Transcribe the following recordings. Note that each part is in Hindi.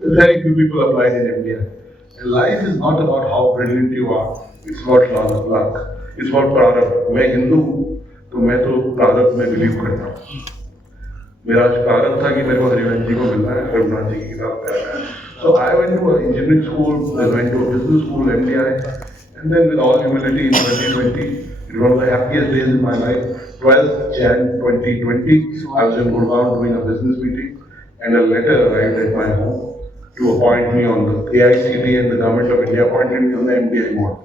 Very few people applied in India. And life is not about how brilliant you are. It's about luck. It's about प्रारब्ध. मैं हिंदू हूँ, तो मैं तो प्रारब्ध में बिलीव करता हूँ. मेरा आज प्रारब्ध था कि मेरे को हरिवंश जी को मिलना है, रघुनाथ जी की किताब पढ़ना है. So I went to an engineering school, then went to a business school, MDI, and then with all humility in 2020, it was one of the happiest days in my life. 12th Jan 2020, I was in Gurgaon doing a business meeting, and a letter arrived at my home to appoint me on the AICD, and the government of India appointed me on the MDI board.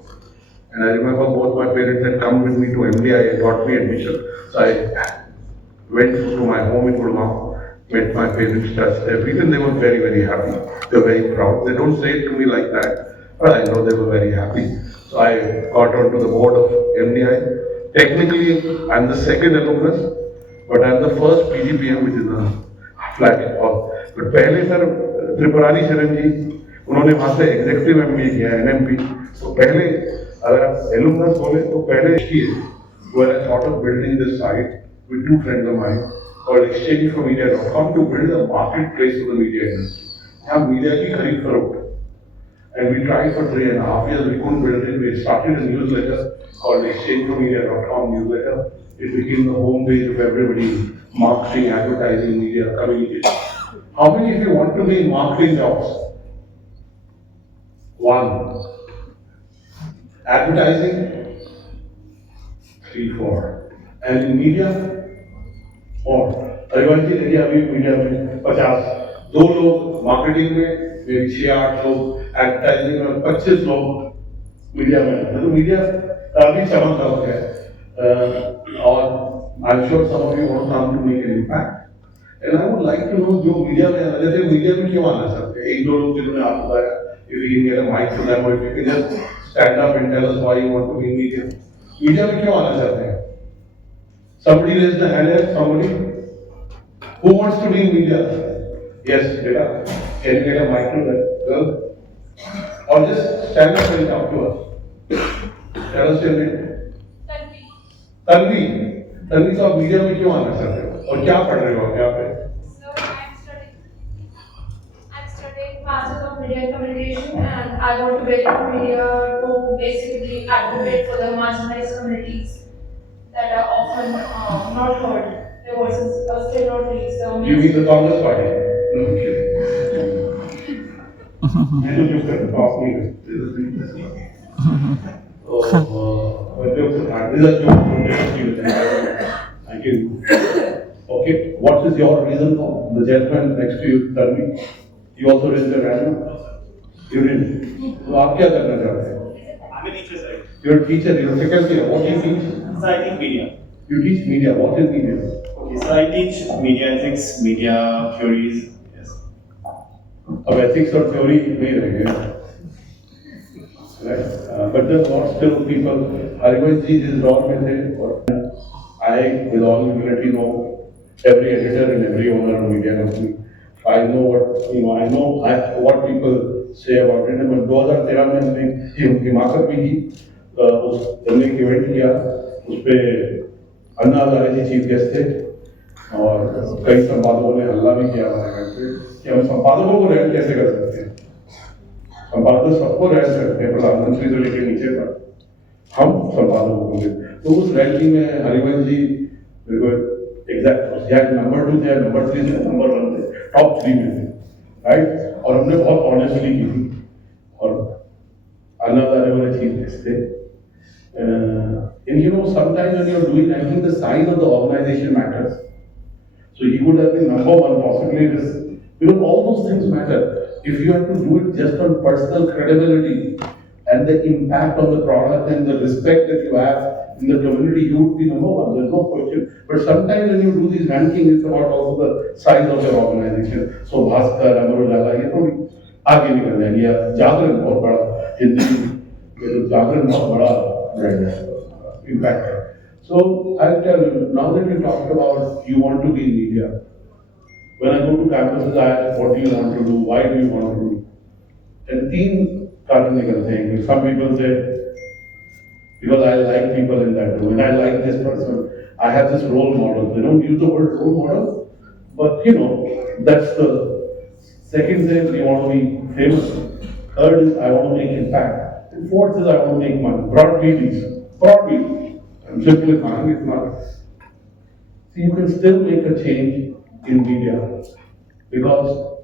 And I remember both my parents had come with me to MDI and got me admission. So I went to my home in Gurgaon, met my parents, touched their feet, and they were very, very happy. They were very proud. They don't say it to me like that, but I know they were very happy. So I got onto the board of MDI. Technically, I'm the second alumnus, but I'm the first PGPM, which is a flag off. But पहले सर त्रिपुरारी शरण जी, उन्होंने वहाँ से एग्जीक्यूटिव MBA किया NMP. तो पहले अगर आप एलुमनस बोले तो पहले किए, where I thought of building this site with two friends of mine called exchangeformedia.com to build a marketplace for the media industry. यहाँ मीडिया की खरीद फरोख्त. And we tried for 3.5 years, we couldn't build it. We started a newsletter called exchangeformedia.com newsletter. It became the home page of everybody, marketing, advertising, media, communication. How many of you want to be in marketing jobs? One. Advertising? 3, 4. And in media? 4. Harivansh ji देखिए अभी मीडिया में 50, 2 लोग मार्केटिंग में, मेरे 6-8 लोग एडवर्टाइजिंग में, 25 लोग मीडिया में. तो मीडिया काफी चमक है. और I'm sure some of you want to come to make an impact. And I would like to know जो मीडिया में आना चाहते हैं, मीडिया में क्यों आना चाहते हैं? 1-2 लोग जिन्होंने आप बताया, if you can get a mic to them, or if you can just stand up and tell us why you want to be in media. Media में क्यों आना चाहते हैं? Somebody raised the hand here, somebody? Who wants to be in media? Yes, beta. Can you get a mic to that girl? Or just stand up and talk to us. Tell us your name. Tanvi. Tanvi तो आप मीडिया में क्यों आना चाहते हो? और क्या पढ़ रहे हो आप यहाँ पे? So I'm studying Masters of Media and Communication, and I want to get into media to basically advocate for the marginalized communities that are often not heard. Their voices are still not reached. You mean the Congress Party? No, I'm kidding. मैं तो चुप कर टॉप नहीं करता. But jokes apart, these are jokes. I can. Okay, what is your reason for the gentleman next to you? Tell me. You also raised your hand. You didn't. तो आप क्या करना चाहते हैं? I'm a teacher, sir. You're a teacher. You're a faculty. What do you teach? So I teach media. You teach media. What is media? Okay, so I teach media ethics, media theories. Yes. अब ethics और theory नहीं रहेंगे. Right? But there are still people. Harivansh ji is wrong with it. I, with all humility, know every editor and every owner of media company. I know what what people say about it. But 2013 में हमने हिमाकत भी की. हमने एक इवेंट किया. उस पे अन्ना हजारे जी चीफ गेस्ट थे. और कई संपादकों ने हल्ला भी किया हमारे इवेंट पे कि हम संपादकों को रैंक कैसे कर सकते हैं. संपादक सबको रैंक करते हैं, प्रधानमंत्री से लेकर नीचे तक. हम संपादकों को. तो उस रैंकिंग में हरिवंश जी एग्जैक्ट नंबर 2 थे, नंबर 3 थे, नंबर 1 थे, टॉप 3 में थे. राइट. और हमने बहुत ऑनेस्टली की थी. और अन्ना हजारे वाले चीफ गेस्ट थे. And you know, sometimes when you're doing, I think the size of the organization matters. So he would have been number 1 possibly. All those things matter. If you have to do it just on personal credibility and the impact on the product and the respect that you have in the community, you would be number 1. There's no question. But sometimes when you do these rankings, it's about also the size of your organization. So Bhaskar, Amar Ujala, ये थोड़ी आगे निकल जाएंगे. या जागरण बहुत बड़ा हिंदी में, जागरण बहुत बड़ा ब्रांड है, impact है. So I'll tell you, now that you talked about you want to be in media, when I go to campuses, I ask, what do you want to do? Why do you want to do? And 3 कारण निकलते हैं. Some people say, because I like people in that room, and I like this person. I have this role model. They don't use the word role model, but that's the Second is we want to be famous. Third is I want to make impact. And fourth is I want to make money. Broadly these. Broadly. I'm simplifying it not. So you can still make a change in media because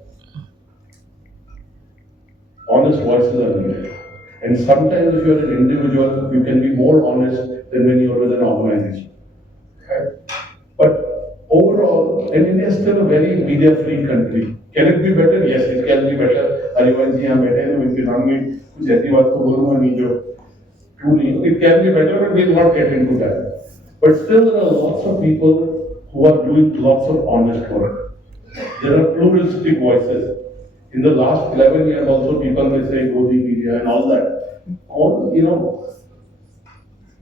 honest voices are needed. And sometimes if you're an individual, you can be more honest than when you're with an organization. Okay? But overall, and India is still a very media-free country. Can it be better? Yes, it can be better. Harivansh ji यहाँ बैठे हैं, उनके सामने कुछ ऐसी बात तो बोलूँगा नहीं जो true नहीं. It can be better, but we'll not get into that. But still, there are lots of people who are doing lots of honest work. There are pluralistic voices. In the last 11 years, also people may say Godi media and all that. All,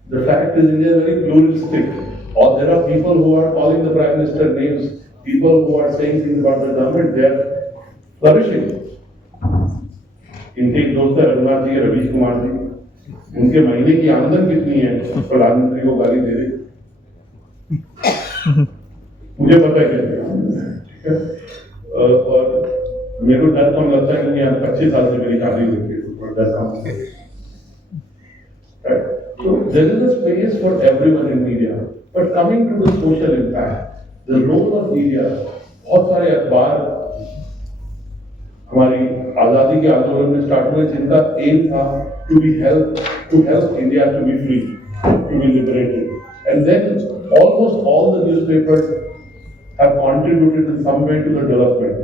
the fact is India is very pluralistic. Or there are people who are calling the Prime Minister names, people who are saying things about the government, they are flourishing. इनके एक दोस्त है रघुनाथ जी, रवीश कुमार जी, उनके महीने की आमदन कितनी है प्रधानमंत्री को गाली दे रही, मुझे पता है ठीक है। और मेरे को डर कम लगता है क्योंकि यहाँ 25 साल से मेरी शादी हुई थी, तो डर कम। So there is a space for everyone in media. But coming to the social impact, the role of media, बहुत सारे अखबार हमारी आजादी के आंदोलन में स्टार्ट हुए जिनका एम था to help India to be free, to be liberated. And then almost all the newspapers have contributed in some way to the development.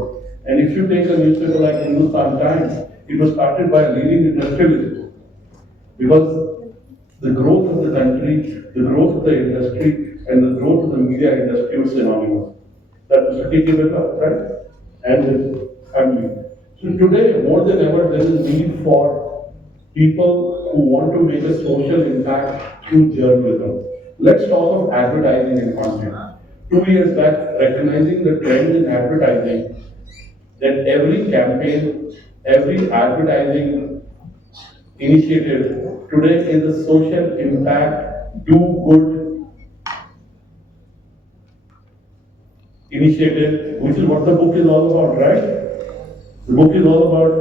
And if you take a newspaper like Hindustan Times, it was started by a leading industrialist. Because the growth of the country, the growth of the industry, and the growth of the media industry was synonymous. That was K.K. Birla, right? And his family. So today, more than ever, there is need for people who want to make a social impact through journalism. Let's talk of advertising and content. 2 years back, recognizing the trend in advertising, that every campaign, every advertising initiative today is a social impact, do good initiative, which is what the book is all about, right? The book is all about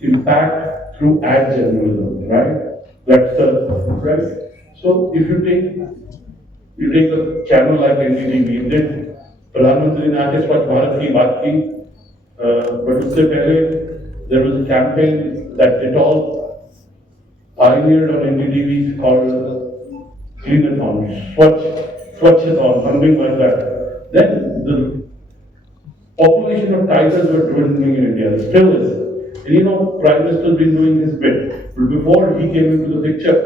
impact through ad journalism, right? That's the right. So if you take a channel like NDTV, did प्रधानमंत्री ने आके स्वच्छ भारत की बात की, but उससे पहले there was a campaign that it all pioneered on NDTV called Cleanathon, Swachhathon, something like that. Then the population of tigers were dwindling in India, still is. And Prime Minister has been doing his bit. But before he came into the picture,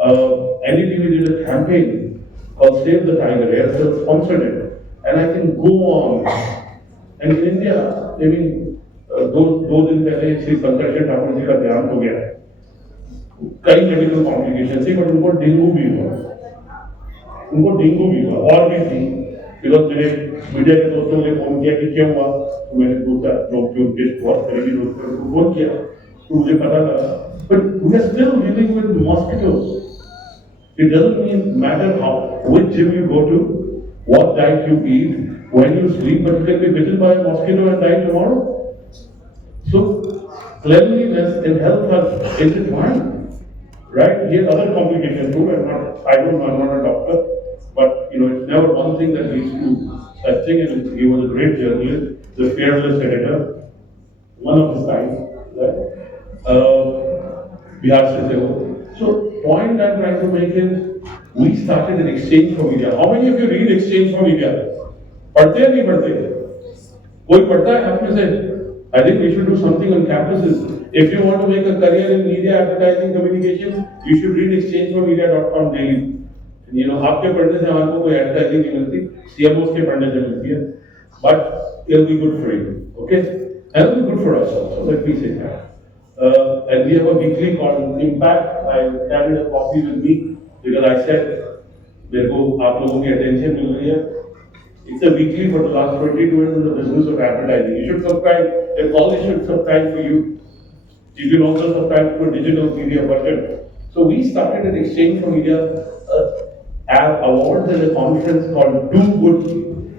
NDTV did a campaign called Save the Tiger. Aircel sponsored it. And I can go on. And in India, I mean, दो दिन पहले श्री शंकरशेठ ठाकुर जी का देहांत हो गया है, कई मेडिकल कॉम्प्लिकेशन थी, बट उनको डेंगू भी हुआ और भी थी। बिकॉज मेरे मीडिया के दोस्तों ने फोन किया कि क्यों हुआ, तो मैंने दूसरा लोग जो उनके बहुत करीबी दोस्त थे उनको फोन किया, तो मुझे पता लगा। But we are still dealing with mosquitoes. It doesn't matter which gym you go to, what diet you eat, when you sleep, but you can be bitten by a mosquito and die tomorrow. So, cleanliness and health are intertwined, right? Here's other complication too. I'm not a doctor, but it's never one thing that leads to such thing. And he was a great journalist, the fearless editor, one of his kind, right? Bihar se the wo. So, point I'm trying to make is, we started an exchange for media. How many of you read exchange for media? पढ़ते हैं नहीं पढ़ते? कोई पढ़ता है आप में से? I think we should do something on campuses. If you want to make a career in media, advertising, communication, you should read exchangeformedia.com daily. आपके पढ़ने से हमारे को कोई advertising नहीं मिलती, CMOs के पढ़ने से मिलती है. But it'll be good for you, okay? And it'll be good for us also. Let me say that. And we have a weekly called Impact. I carried a copy with me because I said, मेरे को आप लोगों की attention मिल रही है. It's a weekly for the last 22 years in the business of advertising. You should subscribe. The college should subscribe for you. You can also subscribe to a digital media budget. So we started an exchange for media awards and a conference called Do Good,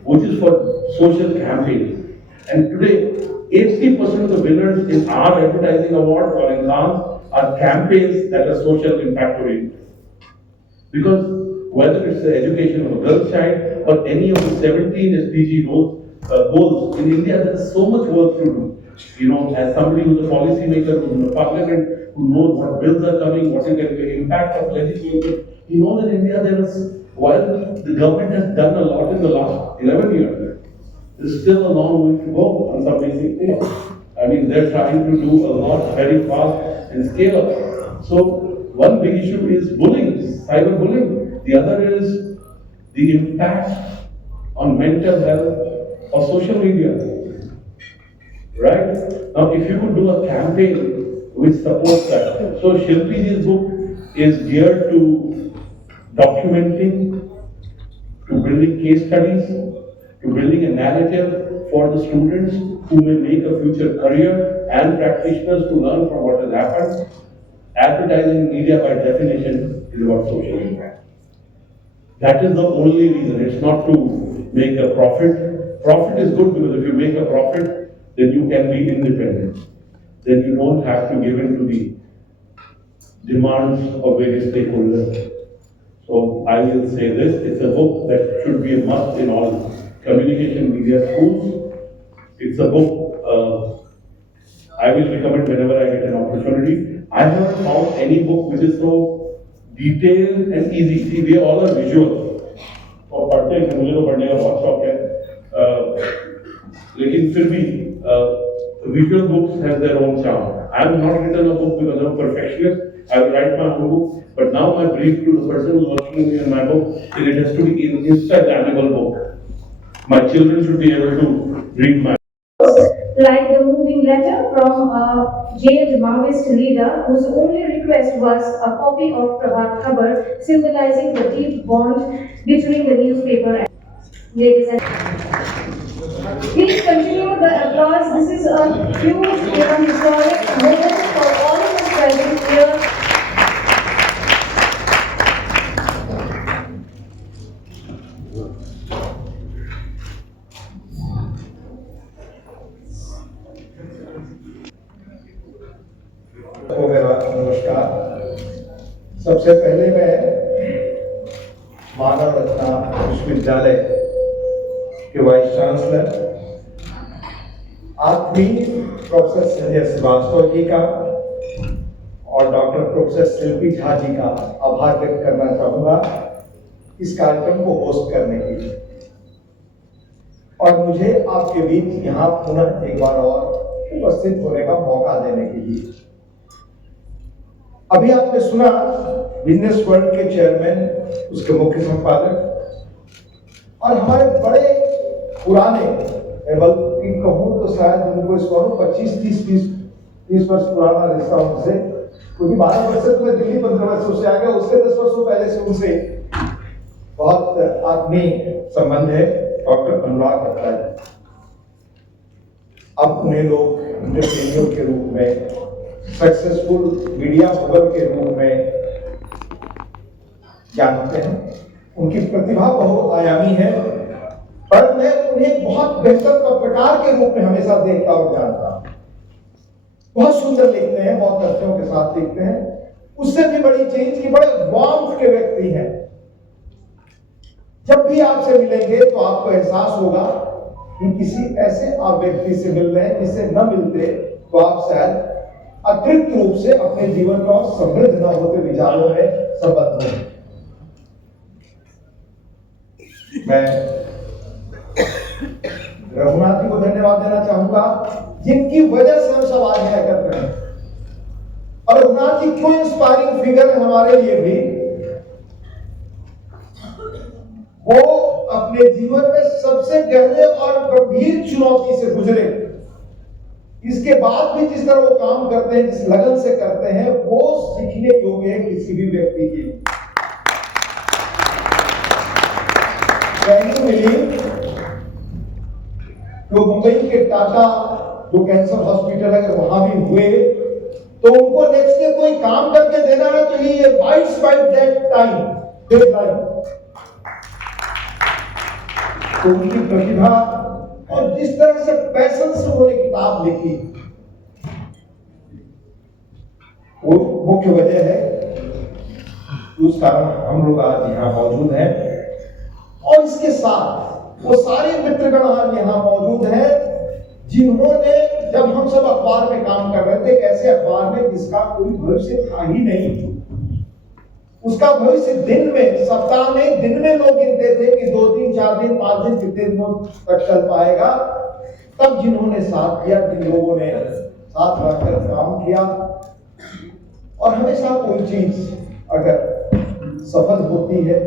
which is for social campaigns. And today, 80% of the winners in our advertising awards or in Cannes are campaigns that are social impact oriented. Because whether it's the education of a girl child or any of the 17 SDG goals in India, there's so much work to do. You know, as somebody who's a policy maker, who's in the parliament, who knows what bills are coming, what is the impact of legislation, he knows in India there is, while the government has done a lot in the last 11 years, there's still a long way to go on some basic things. I mean, they're trying to do a lot very fast and scale up. So, one big issue is bullying, cyberbullying. The other is the impact on mental health of social media. Right? Now, if you could do a campaign which supports that. So, Shilpi's book is geared to documenting, to building case studies, to building a narrative for the students who may make a future career and practitioners to learn from what has happened. Advertising media by definition is about social impact. That is the only reason. It's not to make a profit. Profit is good because if you make a profit, then you can be independent. Then you don't have to give in to the demands of various stakeholders. So I will say this, it's a book that should be a must in all communication media schools. It's a book I will recommend whenever I get an opportunity. I haven't found any book which is so detailed and easy. See, we all are visual. और पढ़ते हैं, मुझे तो पढ़ने का बहुत शौक है. लेकिन फिर भी visual books have their own charm. I have not written a book because I'm a perfectionist. I will write my own book, but now my brief to the person who's working with me on my book is it has to be an Instagrammable book. My children should be able to read my. Like the moving letter from a jailed Maoist leader whose only request was a copy of Prabhat Khabar, symbolizing the deep bond between the newspaper and ladies and please continue the applause. This is a huge and historic moment for all of us present here. नमस्कार। सबसे पहले मैं मानव रत्ना विश्वविद्यालय के वाइस चांसलर आत्मीय प्रोफेसर संजय श्रीवास्तव जी का और डॉक्टर प्रोफेसर शिल्पी झा जी का आभार व्यक्त करना चाहूंगा इस कार्यक्रम को होस्ट करने के लिए और मुझे आपके बीच यहाँ पुनः एक बार और उपस्थित होने का मौका देने के लिए। अभी आपने सुना बिजनेस वर्ल्ड के चेयरमैन, उसके मुख्य संपादक और हमारे बड़े पुराने, बल्कि कहूं तो शायद उनको इस वक्त 25-30 वर्ष पुराना रिश्ता उनसे, क्योंकि 12 वर्ष से मैं दिल्ली 15 वर्षों से आ गया, उसके 10 वर्षों पहले से उनसे बहुत आत्मीय संबंध है। डॉक्टर अनुराग बत्रा जी, अब उन्हें लोग एंटरप्रेन्योर के रूप में, सक्सेसफुल मीडिया खबर के रूप में जानते हैं। उनकी प्रतिभा बहुआयामी है, पर मैं उन्हें बहुत बेहतर पत्रकार के रूप में हमेशा देखता और जानता हूं। बहुत सुंदर लिखते हैं, बहुत तथ्यों के साथ लिखते हैं। उससे भी बड़ी चीज कि बड़े वार्म के व्यक्ति हैं। जब भी आपसे मिलेंगे तो आपको एहसास होगा कि किसी ऐसे आप व्यक्ति से मिल रहे हैं जिससे न मिलते तो आप शायद अतिरिक्त रूप से अपने जीवन में और समृद्ध न होते विचारों में संबद्ध हैं। मैं रघुनाथ जी को धन्यवाद देना चाहूंगा जिनकी वजह से हम सब आज यहाँ एकत्र हैं। और रघुनाथ जी क्यों इंस्पायरिंग फिगर है हमारे लिए भी, वो अपने जीवन में सबसे गहरे और गंभीर चुनौती से गुजरे, इसके बाद भी जिस तरह वो काम करते हैं, जिस लगन से करते हैं, वो सीखने योग्य है किसी भी व्यक्ति की। ट्रेनिंग मिली जो मुंबई के टाटा जो कैंसर हॉस्पिटल अगर वहां भी हुए तो उनको नेक्स्ट डे कोई काम करके देना है तो he abides by that time deadline. तो उनकी प्रतिभा और जिस तरह से पैशन से उन्होंने किताब लिखी, वो मुख्य वजह है उस कारण हम लोग आज यहाँ मौजूद हैं। और इसके साथ वो सारे मित्रगण आज यहाँ मौजूद हैं जिन्होंने, जब हम सब अखबार में काम कर रहे थे, एक ऐसे अखबार में जिसका कोई भविष्य था ही नहीं, उसका भविष्य दिन में, सप्ताह में, दिन में लोग गिनते थे कि 2 दिन 4 दिन 5 दिन कितने दिनों तक चल पाएगा। तब जिन्होंने साथ दिया, जिन लोगों ने साथ रखकर काम किया, और हमेशा कोई चीज अगर सफल होती है,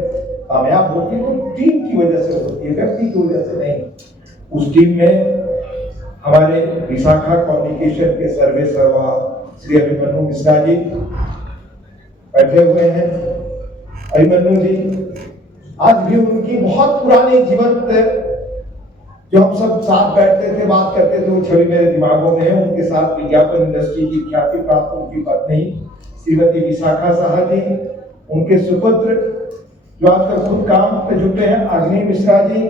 कामयाब होती है, तो टीम की वजह से होती है, व्यक्ति की वजह से नहीं। उस टीम में हमारे विशाखा कम्युनिकेशन के सर्वे सर्वा श्री अभिमन्यु मिश्रा जी बैठे हुए हैं। अभिमन्यु जी आज भी उनकी बहुत पुरानी जीवंत, जो हम सब साथ बैठते थे, बात करते थे, वो छवि मेरे दिमागों में है। उनके साथ विज्ञापन इंडस्ट्री की ख्याति प्राप्त उनकी पत्नी श्रीमती विशाखा साहा जी, उनके सुपुत्र जो आजकल खुद काम पे जुटे हैं अग्नि मिश्रा जी,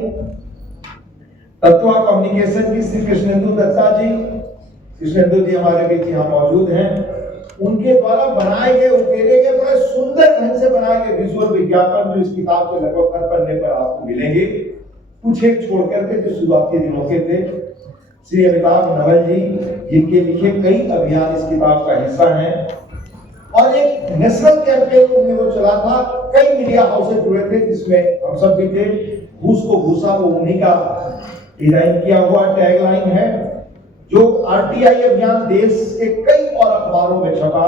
तत्वा कम्युनिकेशन की श्री कृष्णेंदु दत्ता जी, कृष्णेंदु जी हमारे बीच यहाँ मौजूद हैं। उनके द्वारा बनाए गए, उकेरे गए, बड़े सुंदर ढंग से बनाए गए विजुअल विज्ञापन जो इस किताब के लगभग हर पन्ने पर आपको मिलेंगे, कुछ एक छोड़ करके जो शुरुआती दिनों के थे। श्री अमिताभ नवल जी, जिनके लिखे कई अभियान इस किताब का हिस्सा हैं, और एक नेशनल कैंपेन उनने वो चला था, कई मीडिया हाउस से जुड़े थे, जिसमें हम सब भी थे। घूस को घूसा, वो उन्हीं का डिजाइन किया हुआ टैगलाइन है, जो आरटीआई अभियान देश के कई और अखबारों में छपा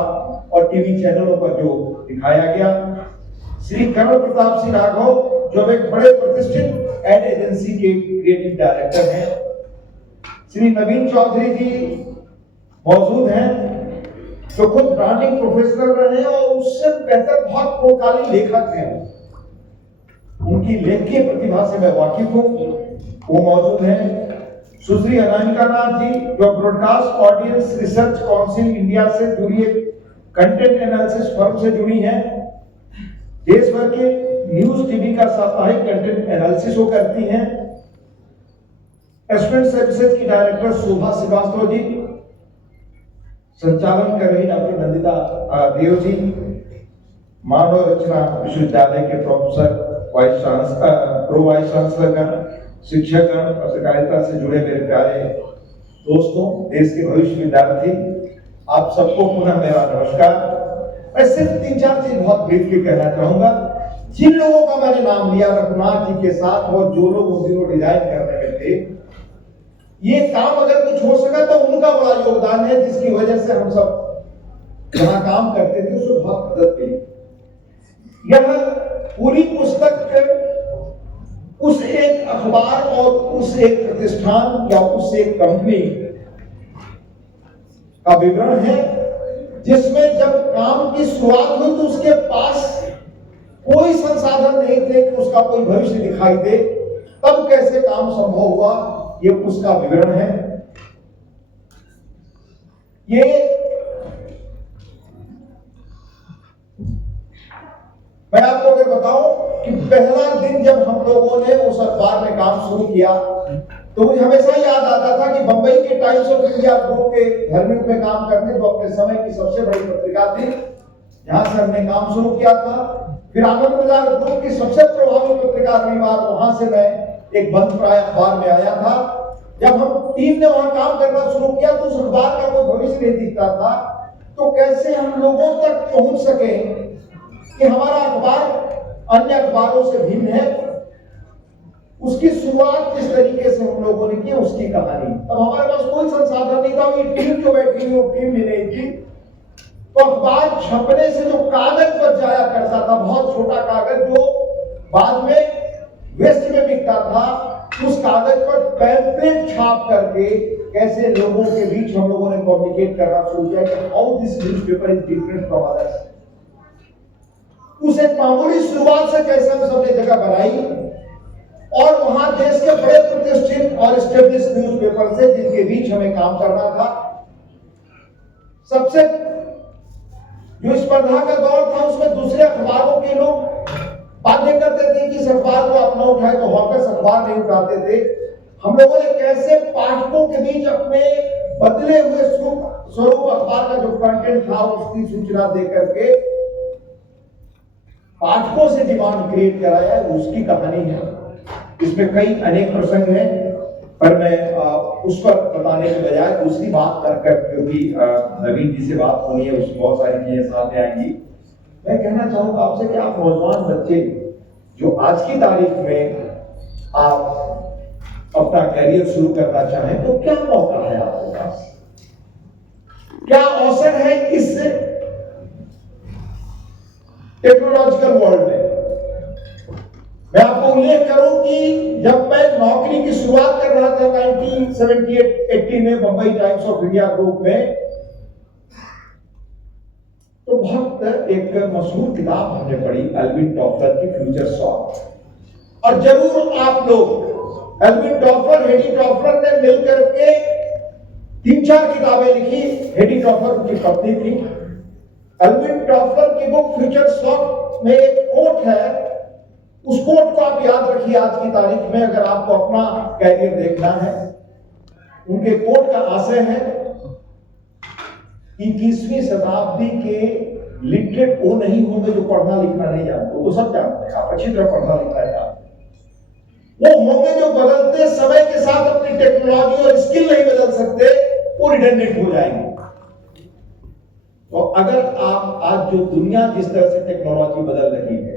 और टीवी चैनलों पर जो दिखाया गया। श्री कर्ण प्रताप सिंह राघव, जो एक बड़े प्रतिष्ठित एड एजेंसी के क्रिएटिव डायरेक्टर हैं। श्री नवीन चौधरी जी मौजूद हैं, जो खुद ब्रांडिंग प्रोफेशनल रहे हैं और उससे बेहतर बहुत पूर्णकालीन लेखक हैं। उनकी लेखकीय प्रतिभा से मैं वाकिफ हूं, वो मौजूद हैं। सुश्री अनामिका नाथ जी, जो broadcast audience research council India से जुड़ी एक कंटेंट एनालिसिस फर्म से जुड़ी हैं। देश भर के न्यूज टीवी का साप्ताहिक कंटेंट एनालिसिस वो करती हैं। एस्पेंट सर्विसेज की डायरेक्टर शोभा श्रीवास्तव जी, संचालन कर रही डॉक्टर नंदिता देव जी, मानव रचना विश्वविद्यालय के प्रोफेसर, प्रो वाइस चांसलर, शिक्षकगण, पत्रकारिता से जुड़े मेरे प्यारे दोस्तों, देश के भविष्य विद्यार्थी, आप सबको पुनः मेरा नमस्कार। मैं सिर्फ 3-4 चीज बहुत ब्रीफली कहना चाहूंगा। जिन लोगों का मैंने नाम लिया रघुनाथ जी के साथ, और जो लोग उस दिन डिजाइन करने में थे, ये काम अगर कुछ हो सका तो उनका बड़ा योगदान है, जिसकी वजह से हम सब जहां काम करते थे उसमें बहुत मदद मिली। यह पूरी पुस्तक उस एक अखबार और उस एक प्रतिष्ठान या उस एक कंपनी का विवरण है, जिसमें जब काम की शुरुआत हुई तो उसके पास कोई संसाधन नहीं थे कि उसका कोई भविष्य दिखाई दे। तब कैसे काम संभव हुआ, ये उसका विवरण है। ये मैं आपको अगर बताऊं कि पहला दिन जब हम लोगों ने उस अखबार में काम शुरू किया, तो मुझे हमेशा याद आता था कि बंबई के टाइम्स ऑफ इंडिया ग्रुप के धर्मिक में काम करने, जो अपने समय की सबसे बड़ी पत्रिका थी, जहां से हमने काम शुरू किया था। फिर आनंद बाजार ग्रुप की सबसे प्रभावी पत्रिका रविवार, वहां से मैं एक बंद प्राय अखबार में आया था। जब हम टीम ने वहां काम करना शुरू किया तो उस अखबार का कोई भविष्य नहीं दिखता था। तो कैसे हम लोगों तक पहुंच सके कि हमारा अखबार अन्य अखबारों से भिन्न है, उसकी शुरुआत किस तरीके से हम लोगों ने की, उसकी कहानी। तब हमारे पास कोई संसाधन नहीं था, ये टीम जो बैठी हुई वो टीम भी नहीं थी। तो अखबार छपने से जो कागज बच जाया करता था, बहुत छोटा कागज जो बाद में वेस्ट में बिकता था, उस कागज पर पैम्पलेट छाप करके कैसे लोगों के बीच हम लोगों ने कम्युनिकेट करना शुरू किया कि how this newspaper is different from others. उस एक मामूली शुरुआत से कैसे हम सबने जगह बनाई, और वहां देश के बड़े प्रतिष्ठित और एस्टेब्लिश न्यूज़पेपर से जिनके बीच हमें काम करना था। सबसे जो स्पर्धा का दौर था, उसमें दूसरे अखबारों के लोग बातें करते थे कि इस अखबार को आप न उठाए, तो हॉकर्स अखबार नहीं उठाते थे। हम लोगों ने कैसे पाठकों के बीच अपने बदले हुए स्वरूप अखबार का जो कंटेंट था उसकी सूचना देकर के पाठकों से डिमांड क्रिएट कराया, उसकी कहानी है। इसमें कई अनेक प्रसंग हैं, पर मैं उस पर बताने के बजाय दूसरी बात कर, क्योंकि नवीन जी से बात होनी है, उसमें बहुत सारी चीजें सामने आएंगी। मैं कहना चाहूंगा आपसे कि आप नौजवान बच्चे जो आज की तारीख में आप अपना करियर शुरू करना चाहें, तो क्या मौका है आपके पास, क्या अवसर है इस टेक्नोलॉजिकल वर्ल्ड में। मैं आपको उल्लेख करूं कि जब मैं नौकरी की शुरुआत कर रहा था 1978-80 में Bombay Times of India group में, तो बहुत एक मशहूर किताब हमने पढ़ी एल्विन टॉफलर की फ्यूचर शॉक। और जरूर आप लोग एल्विन टॉफलर, हेडी टॉफलर ने मिलकर के 3-4 किताबें लिखी। हेडी टॉफलर उनकी पत्नी थी। एल्विन टॉफलर की बुक फ्यूचर शॉक में एक कोट है, उस कोट को आप याद रखिए आज की तारीख में, अगर आपको अपना कैरियर देखना है। उनके कोट का आशय है, 21वीं शताब्दी के लिटरेट वो नहीं होंगे जो पढ़ना लिखना नहीं जानते, वो तो सब जानते हैं, आप अच्छी तरह पढ़ना लिखना जानते। वो होंगे जो बदलते समय के साथ अपनी टेक्नोलॉजी और स्किल नहीं बदल सकते, वो रिडंडेंट हो जाएंगे। तो अगर आप आज जो दुनिया जिस तरह से टेक्नोलॉजी बदल रही है,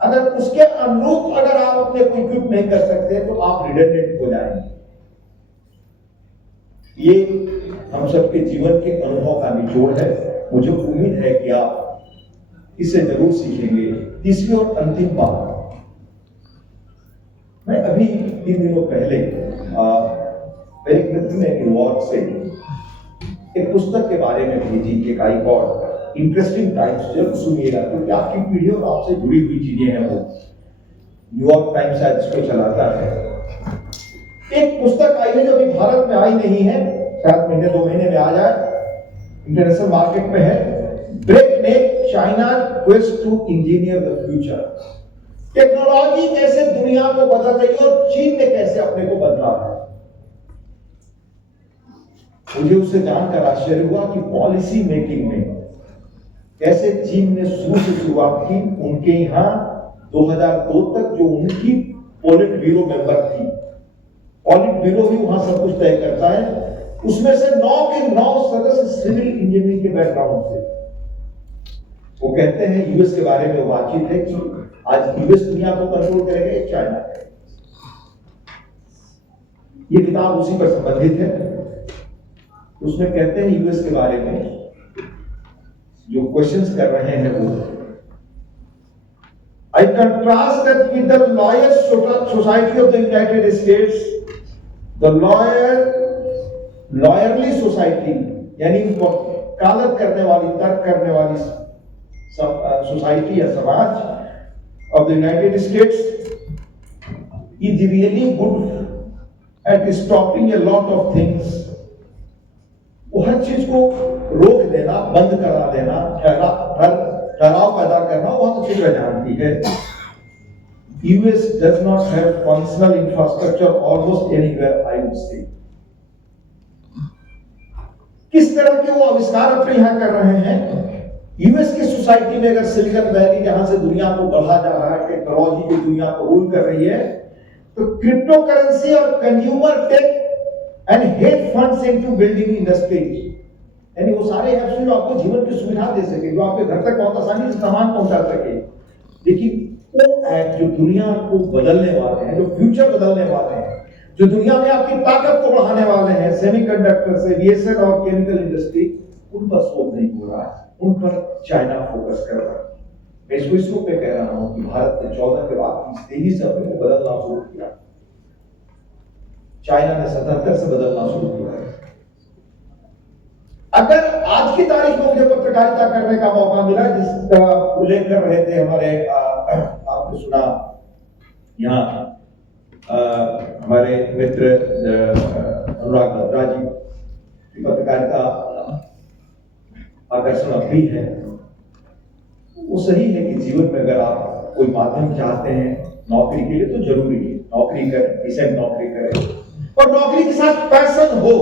अगर उसके अनुरूप अगर आप अपने को इक्विप नहीं कर सकते, तो आप रिडंडेंट हो जाएंगे। ये हम सबके जीवन के अनुभव का निचोड़ है। मुझे उम्मीद है कि आप इसे जरूर सीखेंगे। तीसरी और अंतिम बात, मैं अभी 3 दिनों पहले मेरे एक मित्र ने न्यूयॉर्क से एक पुस्तक के बारे में भेजी, एक आईपॉड, इंटरेस्टिंग टाइम्स, जरूर सुनिएगा क्योंकि आपकी पीढ़ी और आपसे जुड़ी हुई चीजें हैं। वो न्यूयॉर्क टाइम्स शायद इसको चलाता है। एक पुस्तक आई है जो अभी भारत में आई नहीं है, शायद महीने 2 महीने में आ जाए, इंटरनेशनल मार्केट में है। Breakneck China quest to engineer the future. Technology कैसे दुनिया को बदल रही है और चीन ने कैसे अपने को बदला है। मुझे उससे जानकर आश्चर्य हुआ कि पॉलिसी मेकिंग में कैसे चीन ने शुरू से शुरुआत की। उनके यहाँ 2002 तक जो उनकी पॉलिट ब्यूरो मेंबर थी, पॉलिट ब्यूरो ही वहां सब कुछ तय करता है, उसमें से 9 के 9 सदस्य सिविल इंजीनियरिंग के बैकग्राउंड से। वो कहते हैं यूएस के बारे में बातचीत है कि आज यूएस दुनिया को कंट्रोल करेगा या चाइना करेगा। ये किताब उसी पर संबंधित है। उसमें कहते हैं यूएस के बारे में जो क्वेश्चंस कर रहे हैं वो, I contrast that with the lawyers society of the United States, the lawyerly society, यानी वकालत करने वाली, तर्क करने वाली सोसाइटी या समाज of the United States is really good at stopping a lot of things. वो हर चीज को रोक देना, बंद करा देना, ठहराव पैदा करना बहुत अच्छी तरह जानती है। US does not have functional infrastructure almost anywhere, I would say. किस तरह के वो आविष्कार अपने यहाँ कर रहे हैं। यूएस की सोसाइटी में अगर सिलिकॉन वैली जहां से दुनिया को बढ़ा जा रहा है, टेक्नोलॉजी जो दुनिया को रूल कर रही है, तो क्रिप्टो करेंसी और consumer tech and hedge funds into building industries, यानी वो सारे ऐप्स जो आपको जीवन की सुविधा दे सके, जो आपके घर तक बहुत आसानी से सामान पहुंचा सके। लेकिन वो ऐप जो दुनिया को बदलने वाले हैं, जो फ्यूचर बदलने वाले हैं, जो दुनिया में आपकी ताकत को बढ़ाने वाले हैं, सेमीकंडक्टर से एविएशन और केमिकल इंडस्ट्री, उन पर शोध नहीं हो रहा है, उन पर चाइना फोकस कर रहा है। मैं इसको इस रूप में कह रहा हूं कि भारत ने 14 के बाद तेजी से अपने को बदलना शुरू किया, चाइना ने 77 से बदलना शुरू किया। अगर आज की तारीख में मुझे पत्रकारिता करने का मौका मिला, जिसका उल्लेख कर रहे थे हमारे, आपने सुना यहाँ हमारे मित्र अनुराग बत्रा जी की पत्रकारिता आकर्षण अपनी है। वो सही है कि जीवन में अगर आप कोई माध्यम चाहते हैं नौकरी के लिए तो जरूरी है, नौकरी करें, डिसेंट नौकरी करें और नौकरी के साथ पैशन हो।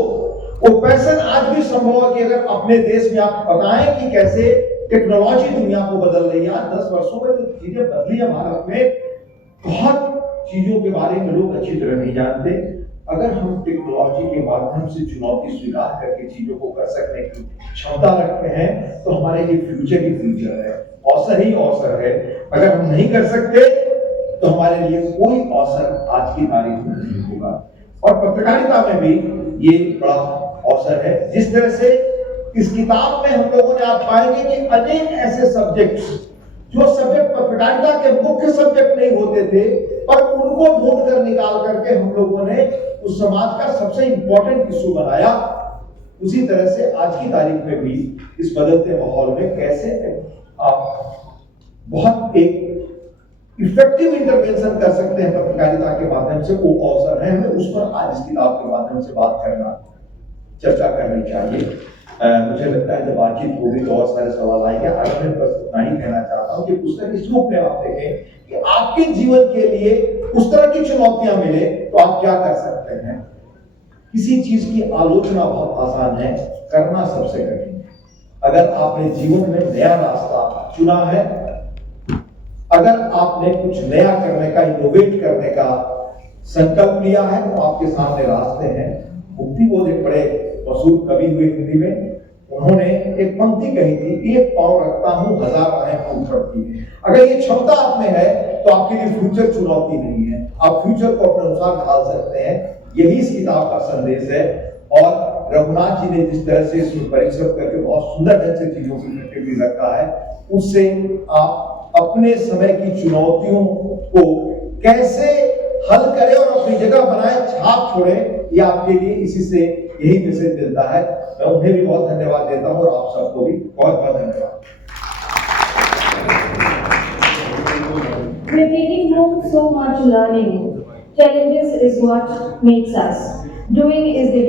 वो पैशन आज भी संभव है कि अगर अपने देश में आप बताएं कि कैसे टेक्नोलॉजी दुनिया को बदल रही है। आज 10 वर्षों में जो चीजें बदली है भारत में, बहुत चीजों के बारे में लोग अच्छी तरह नहीं जानते। अगर हम टेक्नोलॉजी के माध्यम से चुनौती स्वीकार करके चीजों को कर सकने की क्षमता रखते हैं तो हमारे लिए फ्यूचर ही फ्यूचर है, अवसर ही अवसर है। अगर हम नहीं कर सकते तो हमारे लिए कोई अवसर आज की तारीख में नहीं होगा। और पत्रकारिता में भी ये बड़ा अवसर है। जिस तरह से इस किताब में हम लोगों ने आप पाएंगे कि अनेक ऐसे सब्जेक्ट्स जो सब्जेक्ट पत्रकारिता के मुख्य सब्जेक्ट नहीं होते थे, पर उनको ढूंढ कर निकाल करके हम लोगों ने उस समाज का सबसे इंपॉर्टेंट इशू बनाया। उसी तरह से आज की तारीख में भी इस बदलते माहौल में कैसे आप बहुत एक इफेक्टिव इंटरवेंशन कर सकते हैं पत्रकारिता के माध्यम से, वो अवसर है। हमें उस पर आज इस किताब के माध्यम से बात करना, चर्चा करनी चाहिए। मुझे लगता है जब बातचीत होगी तो बहुत सारे सवाल आएंगे। आज मैं बस उतना ही कहना चाहता हूँ कि पुस्तक इस रूप में आप देखें कि आपके जीवन के लिए उस तरह की चुनौतियां मिले तो आप क्या कर सकते हैं। किसी चीज की आलोचना बहुत आसान है, करना सबसे कठिन है। अगर आपने जीवन में नया रास्ता चुना है, अगर आपने कुछ नया करने का, इनोवेट करने का संकल्प लिया है तो आपके सामने रास्ते हैं। मुक्ति बोध एक बड़े मशहूर कवि हुए हिंदी में, उन्होंने एक पंक्ति कही थी, एक पांव रखता हूं हजार राहें फूट पड़ती है। अगर ये क्षमता आप में है तो आपके लिए फ्यूचर चुनौती नहीं है, आप फ्यूचर को अपने अनुसार ढाल सकते हैं। यही इस किताब का संदेश है। और रघुनाथ जी ने जिस तरह से इसमें परिश्रम करके बहुत सुंदर ढंग से चीजों को इफेक्टिवली रखा है, उससे आप अपने समय की चुनौतियों को कैसे हल करें और अपनी जगह बनाए, छाप छोड़े, ये आपके लिए इसी से यही मैसेज मिलता है। मैं उन्हें भी बहुत धन्यवाद देता हूं और आप सबको भी बहुत बहुत धन्यवाद। We're taking home so much learning. Challenges is what makes us. Doing is the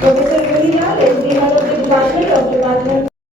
Professor Gurila is the head of the department